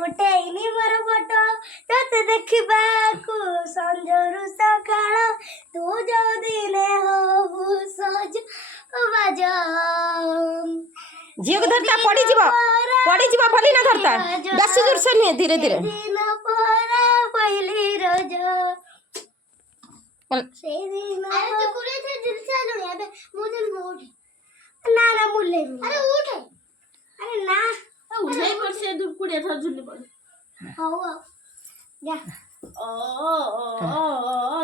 उठेनी मोर photo तोते देखिबाकू संजरू सकाळ तू जो दिने हो सज बाज झील को धरता पड़ी जीवा भली ना धरता बस जोर से नहीं धीरे धीरे दिन पोरा पहिली रोज से दिन अरे तो कुरे थे दिल से आलो अबे मुझे उठ ना ना मुल्ले अरे उठ अरे ना उठे पर से दूर कुरे था झुल्ली पड़ हां जा ओ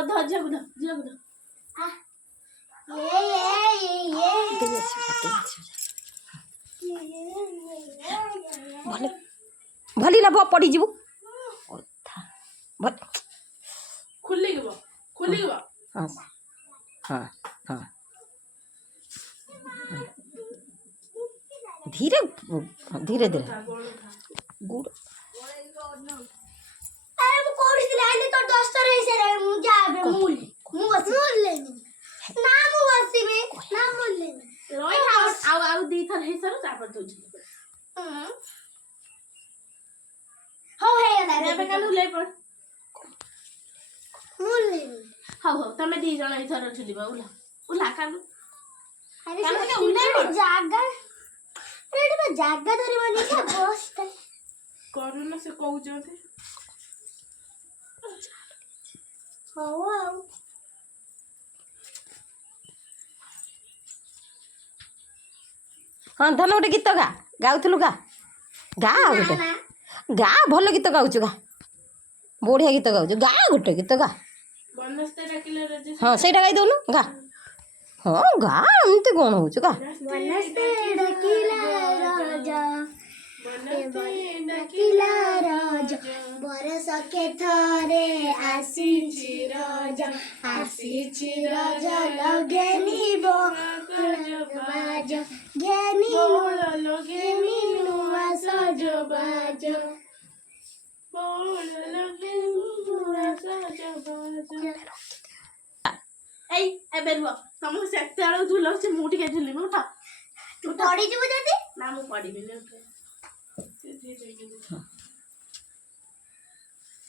ध जग आ ये भली ना पड़ी जीवो खुली गो हां हां हां धीरे धीरे धीरे गुड़ अरे मु कोड़ी दिलाइले तो दोस्त रे से रे मु जाबे मूल ले ना मु बसीबे ना मूल ले रोई आउ दी थर हे सर तापर तो हो हे ना रे बे कालू ले पड़ मूल ले हो तमे दी जण इथर झुलिबा उला कालू अरे से उले जागा रेडी जागा धरिबनी का बस करूना से कहू जते हो हाँ धन गोटे गीत गा गाउलु गा गा गोटे गा भल गीत गाउछु गा बढ़िया गीत गाउछु गा गोटे गीत गा हाँ ସେଇଟା ଗାଇ ଦଉनु गा हाँ गा एमती कौन होछु गा बरस के थरे आसीछि रज लगेनी बाज घेनी नुआ सज बाज एबे रुआ तुम सेते आलो झुलो से मु टिके झुलिबो उठा तू पड़ी जीवो जदी ना मु पड़ीबे ले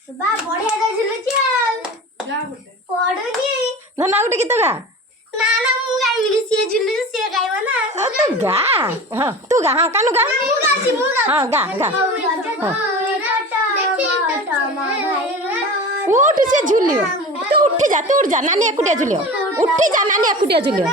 बा बढ़िया गा झुलो चल जा बेटा पड़ोनी ना ना गोटे गीत गा ना ना मु गाइबिली से झुलो से गाइबो ना तो गा हाँ तू गा हाँ कानु गा मु गा हाँ गा गा उठ से झुलियो तू उठ जा नानी एकुटिया झुलियो उठ जा नानी एकुटिया झुलियो